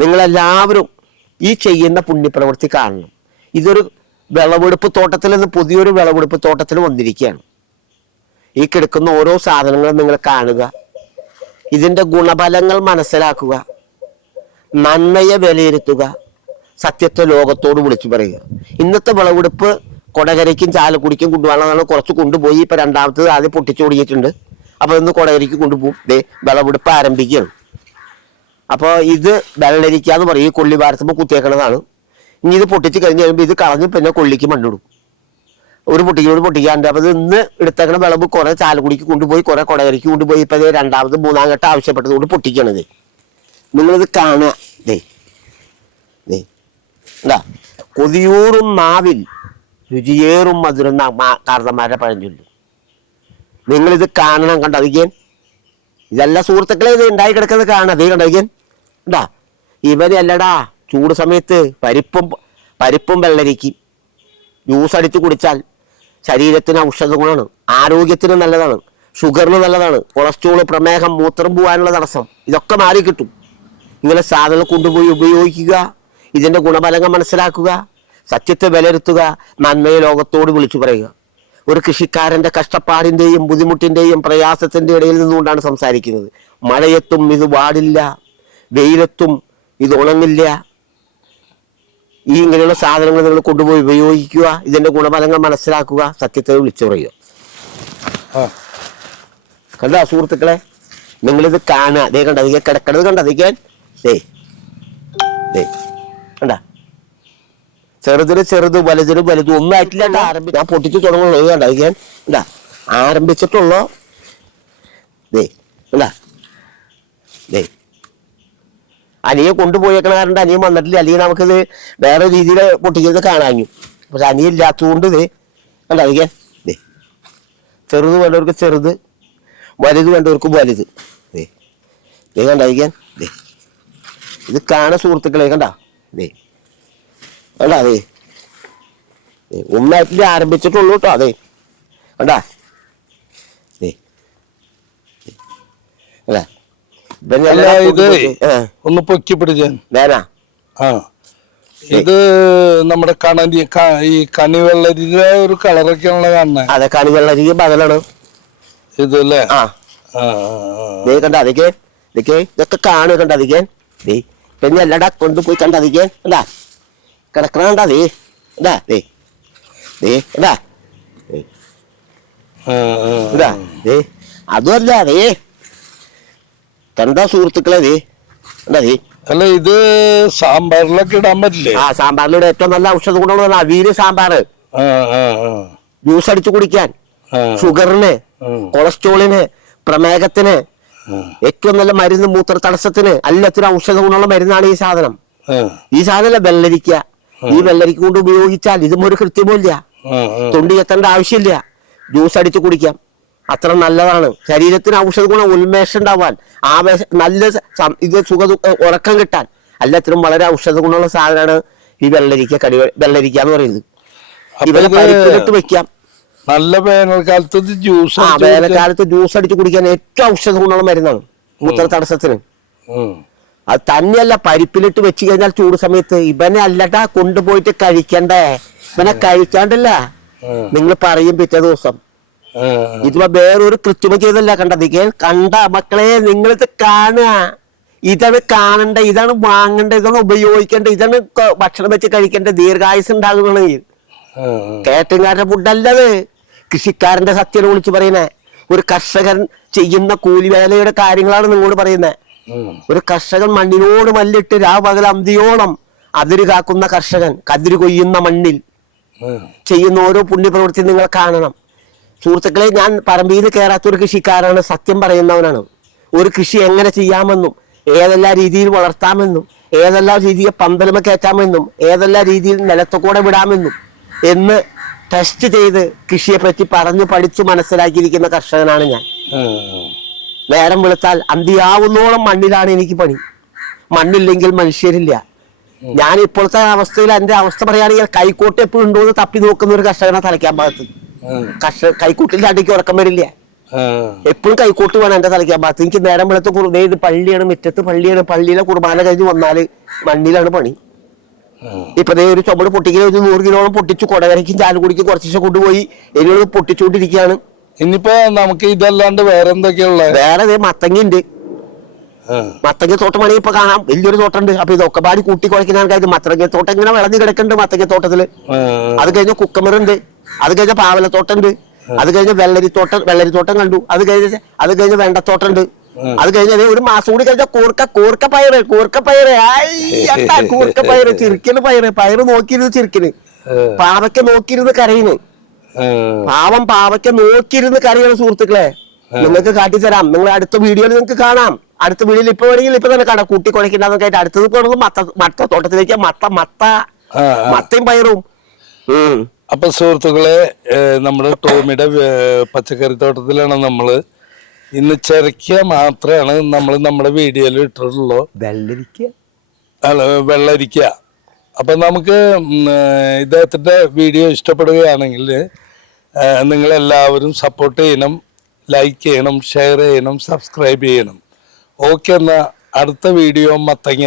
നിങ്ങളെല്ലാവരും ഈ ചെയ്യുന്ന പുണ്യപ്രവൃത്തി കാണണം. ഇതൊരു വിളവെടുപ്പ് തോട്ടത്തിൽ നിന്ന് പുതിയൊരു വിളവെടുപ്പ് തോട്ടത്തിൽ വന്നിരിക്കുകയാണ്. ഈ കിടക്കുന്ന ഓരോ സാധനങ്ങളും നിങ്ങൾ കാണുക, ഇതിൻ്റെ ഗുണഫലങ്ങൾ മനസ്സിലാക്കുക, നന്മയെ വിലയിരുത്തുക, സത്യത്തെ ലോകത്തോട് വിളിച്ചു പറയുക. ഇന്നത്തെ വിളവെടുപ്പ് കൊടകരയ്ക്കും ചാലക്കുടിക്കും കൊണ്ടുപോകാനാണ്. കുറച്ച് കൊണ്ടുപോയി, ഇപ്പം രണ്ടാമത്തത് ആദ്യം പൊട്ടിച്ചു തുടങ്ങിയിട്ടുണ്ട്. അപ്പോൾ ഇന്ന് കൊടകരയ്ക്ക് കൊണ്ടുപോകും. വിളവെടുപ്പ് ആരംഭിക്കുകയാണ്. അപ്പോൾ ഇത് വെള്ളരിക്ക എന്ന് പറയും. ഈ കൊള്ളി ഭാരത്തുമ്പോൾ കുത്തിയേക്കണതാണ്. ഇനി ഇത് പൊട്ടിച്ച് കഴിഞ്ഞ് കഴിയുമ്പോൾ ഇത് കളഞ്ഞ് പിന്നെ കൊള്ളിക്ക് മണ്ണിടും. ഒരു പൊട്ടിക്കാണ്ട്. അപ്പോൾ ഇത് ഇന്ന് എടുത്തേക്കണ വിളവ് കുറേ ചാലക്കുടിക്ക് കൊണ്ടുപോയി, കുറേ കൊടകരയ്ക്ക് കൊണ്ടുപോയി. ഇപ്പം രണ്ടാമത് മൂന്നാം ഘട്ടം ആവശ്യപ്പെട്ടത് കൊണ്ട് പൊട്ടിക്കണത്. നിങ്ങളിത് കാണുക. എന്താ കൊതിയൂറും നാവിൽ രുചിയേറും മധുരം കാരണന്മാരുടെ പഴഞ്ചൊല്ല്. നിങ്ങളിത് കാണണം. കണ്ടതിക്കാൻ ഇതെല്ലാം സുഹൃത്തുക്കളെ ഇത് ഉണ്ടായി കിടക്കുന്നത് കാണാം. അതേ കണ്ടതിക്കാൻ ഉണ്ടാ. ഇവരല്ലടാ ചൂട് സമയത്ത് പരിപ്പും വെള്ളരിക്കും ജ്യൂസ് അടിച്ച് കുടിച്ചാൽ ശരീരത്തിന് ഔഷധ ഗുണമാണ്, ആരോഗ്യത്തിന് നല്ലതാണ്, ഷുഗറിന് നല്ലതാണ്, കൊളസ്ട്രോള്, പ്രമേഹം, മൂത്രം പോകാനുള്ള തടസ്സം ഇതൊക്കെ മാറി കിട്ടും. ഇങ്ങനെ സാധനങ്ങൾ കൊണ്ടുപോയി ഉപയോഗിക്കുക, ഇതിൻ്റെ ഗുണഫലങ്ങൾ മനസ്സിലാക്കുക, സത്യത്തെ വിലയിരുത്തുക, നന്മയെ ലോകത്തോട് വിളിച്ചു പറയുക. ഒരു കൃഷിക്കാരൻ്റെ കഷ്ടപ്പാടിൻ്റെയും ബുദ്ധിമുട്ടിൻ്റെയും പ്രയാസത്തിൻ്റെ ഇടയിൽ നിന്നുകൊണ്ടാണ് സംസാരിക്കുന്നത്. മഴയത്തും ഇത് വാടില്ല, വെയിലത്തും ഇത് ഉണങ്ങില്ല. ഈ ഇങ്ങനെയുള്ള സാധനങ്ങൾ നിങ്ങൾ കൊണ്ടുപോയി ഉപയോഗിക്കുക, ഇതിൻ്റെ ഗുണഫലങ്ങൾ മനസ്സിലാക്കുക, സത്യത്തെ വിളിച്ചു പറയുക. കണ്ട സുഹൃത്തുക്കളെ, നിങ്ങളിത് കാണുക. ദേ കണ്ട അതിക്കാൻ കിടക്കണത് കണ്ട അതിക്കാൻ കണ്ട. ചെറുതിന് ചെറുത്, വലുതിന് വലുത് ഒന്നായിട്ടില്ല. ഞാൻ പൊട്ടിച്ച് തുടങ്ങുള്ളൂ. കണ്ട അതിക്കാൻ എന്താ ആരംഭിച്ചിട്ടുള്ളോ. അനിയെ കൊണ്ടുപോയേക്കണ കാരണം അനിയൻ വന്നിട്ടില്ല. അല്ലെങ്കിൽ നമുക്കിത് വേറെ രീതിയിൽ പൊട്ടിക്കുന്നത് കാണാഞ്ഞു. പക്ഷെ അനിയ ഇല്ലാത്തതുകൊണ്ട് കണ്ട അതിക്കാൻ ചെറുത് വേണ്ടവർക്ക് ചെറുത്, വലുത് വേണ്ടവർക്ക് വലുത്. കണ്ട അതിക്കാൻ ഇത് കാണ സുഹൃത്തുക്കളെ. കണ്ട കണ്ട ഒന്നായിട്ടില്ല ആരംഭിച്ചിട്ടുള്ളൂ കേട്ടോ. കണ്ടാ ഒന്ന് പൊക്കി പിടിച്ചാൻ. ഇത് നമ്മുടെ ഈ കണിവെള്ളരിയുടെ ഒരു കളറൊക്കെയാണല്ലോ കാണുന്നത്. അതെ, കണിവെള്ളരിക്ക് ബദലാണ് ഇത് അല്ലേ? കണ്ട അതൊക്കെ ഇതൊക്കെ കാണുക. കണ്ട അതിക്കാൻ പിന്നെ എല്ലാടാ കൊണ്ടുപോയി കണ്ട അതിക്കാൻ എന്താ കിടക്കണ. അതുമല്ല കണ്ട സുഹൃത്തുക്കളെ. അല്ല ഇത് സാമ്പാറിലൊക്കെ ഇടാൻ പറ്റില്ലേ? ആ സാമ്പാറിലൂടെ ഏറ്റവും നല്ല ഔഷധ ഗുണമുള്ള അവിയല്, സാമ്പാർ, ജ്യൂസ് അടിച്ചു കുടിക്കാൻ, ഷുഗറിന്, കൊളസ്ട്രോളിന്, പ്രമേഹത്തിന് ഏറ്റവും നല്ല മരുന്ന്, മൂത്ര തടസ്സത്തിന്, എല്ലാത്തിനും ഔഷധ ഗുണമുള്ള മരുന്നാണ് ഈ സാധനം. ഈ സാധനം വെള്ളരിക്ക. ഈ വെള്ളരിക്ക കൊണ്ട് ഉപയോഗിച്ചാൽ ഇതും ഒരു കൃത്യമല്ല, തൊണ്ടി എത്തേണ്ട ആവശ്യമില്ല, ജ്യൂസ് അടിച്ച് കുടിക്കാം. അത്ര നല്ലതാണ്. ശരീരത്തിന് ഔഷധ ഗുണം, ഉന്മേഷം ഉണ്ടാവാൻ, നല്ല ഇത് ഉറക്കം കിട്ടാൻ, എല്ലാത്തിനും വളരെ ഔഷധ ഗുണമുള്ള സാധനമാണ് ഈ വെള്ളരിക്ക എന്ന് പറയുന്നത്. ഇവരെ പരിപ്പിലിട്ട് വെക്കാം. നല്ല വേനൽക്കാലത്ത് വേനൽക്കാലത്ത് ജ്യൂസ് അടിച്ച് കുടിക്കാൻ ഏറ്റവും ഔഷധ ഗുണമുള്ള മരുന്നാണ് മൂത്ര തടസ്സത്തിന്. അത് തന്നെയല്ല, പരിപ്പിലിട്ട് വെച്ച് കഴിഞ്ഞാൽ ചൂട് സമയത്ത് ഇവനെ അല്ലട്ടാ കൊണ്ടുപോയിട്ട് കഴിക്കണ്ടേ. ഇവനെ കഴിക്കാണ്ടല്ല നിങ്ങൾ പറയും പിറ്റേ ദിവസം. ഇതിപ്പോ വേറൊരു കൃത്രിമ ചെയ്തല്ല. കണ്ട മക്കളെ, നിങ്ങളിത് കാണുക. ഇതാണ് കാണണ്ട, ഇതാണ് വാങ്ങണ്ട, ഇതാണ് ഉപയോഗിക്കേണ്ട, ഇതാണ് ഭക്ഷണം വെച്ച് കഴിക്കേണ്ട, ദീർഘായുസ് ഉണ്ടാകുന്നത്. കേറ്റങ്കാരുടെ ഫുഡല്ലത്. കൃഷിക്കാരന്റെ സത്യം വിളിച്ച് പറയുന്നേ. ഒരു കർഷകൻ ചെയ്യുന്ന കൂലിവേലയുടെ കാര്യങ്ങളാണ് നിങ്ങളോട് പറയുന്നത്. ഒരു കർഷകൻ മണ്ണിനോട് മല്ലിട്ട് രാപകൽ അന്തിയോളം അതിര് കാക്കുന്ന കർഷകൻ, കതിര് കൊയ്യുന്ന മണ്ണിൽ ചെയ്യുന്ന ഓരോ പുണ്യപ്രവൃത്തി നിങ്ങൾ കാണണം സുഹൃത്തുക്കളെ. ഞാൻ പറമ്പിൽ കയറാത്ത ഒരു കൃഷിക്കാരാണ്, സത്യം പറയുന്നവനാണ്. ഒരു കൃഷി എങ്ങനെ ചെയ്യാമെന്നും, ഏതെല്ലാം രീതിയിൽ വളർത്താമെന്നും, ഏതെല്ലാം രീതിയിൽ പന്തലുമ കയറ്റാമെന്നും, ഏതെല്ലാം രീതിയിൽ നിലത്തുകൂടെ വിടാമെന്നും എന്ന് ടെസ്റ്റ് ചെയ്ത് കൃഷിയെ പറ്റി പറഞ്ഞു പഠിച്ച് മനസ്സിലാക്കിയിരിക്കുന്ന കർഷകനാണ് ഞാൻ. നേരം വെളുത്താൽ അന്തിയാവുന്നോളം മണ്ണിലാണ് എനിക്ക് പണി. മണ്ണില്ലെങ്കിൽ മനുഷ്യരില്ല. ഞാൻ ഇപ്പോഴത്തെ അവസ്ഥയിൽ എൻ്റെ അവസ്ഥ പറയുകയാണെങ്കിൽ കൈക്കോട്ട് എപ്പോഴും ഉണ്ടോ എന്ന് തപ്പി നോക്കുന്ന ഒരു കർഷകനെ തലയ്ക്കാൻ ഭാഗത്ത്. കൈക്കൂട്ടിന്റെ അടിക്ക് ഉറക്കം വരില്ല. എപ്പോഴും കൈക്കോട്ട് വേണം എന്റെ തലയ്ക്കാൻ ഭാഗത്ത്. എനിക്ക് നേരം വെളുത്ത് ഇത് പള്ളിയാണ്, മുറ്റത്ത് പള്ളിയാണ്, പള്ളിയിലെ കുർബാന കഴിഞ്ഞ് വന്നാല് മണ്ണിലാണ് പണി. ഇപ്പൊ ഒരു ചുമട് പൊട്ടിക്കൽ 100 കിലോളം പൊട്ടിച്ചു, കൊടകരയ്ക്കും ചാലുകുടിക്കും കുറച്ച് കൊണ്ടുപോയി എനിയോട് പൊട്ടിച്ചുകൊണ്ടിരിക്കുകയാണ്. ഇനിയിപ്പോ നമുക്ക് ഇതല്ലാണ്ട് വേറെ എന്തൊക്കെയുള്ള? വേറെ മത്തങ്ങയുണ്ട്, മത്തങ്ങ തോട്ടമാണ് ഇപ്പൊ കാണാം, വലിയൊരു തോട്ടമുണ്ട്. അപ്പൊ ഇതൊക്കെ പാടി കൂട്ടി കുഴയ്ക്കുന്ന കാര്യം മത്തങ്ങ തോട്ടം ഇങ്ങനെ വിളഞ്ഞു കിടക്കുന്നുണ്ട് മത്തങ്ങ തോട്ടത്തില്. അത് കഴിഞ്ഞ കുക്കമറുണ്ട്, അത് കഴിഞ്ഞ പാവലത്തോട്ടമുണ്ട്, അത് കഴിഞ്ഞ വെള്ളരിത്തോട്ടം കണ്ടു, അത് കഴിഞ്ഞ വെണ്ടത്തോട്ടമുണ്ട്, അത് കഴിഞ്ഞ ഒരു മാസം കൂടി കഴിഞ്ഞ കൂർക്കപ്പയറ് ചിരിക്കല് പയറ് നോക്കിയിരുന്ന് ചിരിക്കല്, പാവയ്ക്ക നോക്കിയിരുന്ന് കരയുന്നു, പാവയ്ക്ക നോക്കിയിരുന്ന് കരയാണ്. സുഹൃത്തുക്കളെ, നിങ്ങൾക്ക് കാട്ടിത്തരാം, നിങ്ങൾ അടുത്ത വീഡിയോയിൽ നിങ്ങൾക്ക് കാണാം. അടുത്ത വീഡിയോയിൽ ഇപ്പൊ വേണമെങ്കിൽ ഇപ്പൊ തന്നെ കാണാം. കൂട്ടി കുഴക്കണ്ടെന്നൊക്കെ ആയിട്ട് അടുത്തത് പോകുന്നത് മത്ത തോട്ടത്തിലേക്ക് മത്തയും പയറും. അപ്പൊ സുഹൃത്തുക്കളെ, നമ്മുടെ ടോമിയുടെ പച്ചക്കറി തോട്ടത്തിലാണ് നമ്മള്. ഇന്ന് ചിരക്ക മാത്രമാണ് നമ്മൾ നമ്മുടെ വീഡിയോയിൽ ഇട്ടിട്ടുള്ളൂ, വെള്ളരിക്ക. അപ്പൊ നമുക്ക് ഇദ്ദേഹത്തിന്റെ വീഡിയോ ഇഷ്ടപ്പെടുകയാണെങ്കിൽ നിങ്ങൾ എല്ലാവരും സപ്പോർട്ട് ചെയ്യണം, ലൈക്ക് ചെയ്യണം, ഷെയർ ചെയ്യണം, സബ്സ്ക്രൈബ് ചെയ്യണം. ഓക്കെ, എന്നാ അടുത്ത വീഡിയോ മത്തങ്ങ.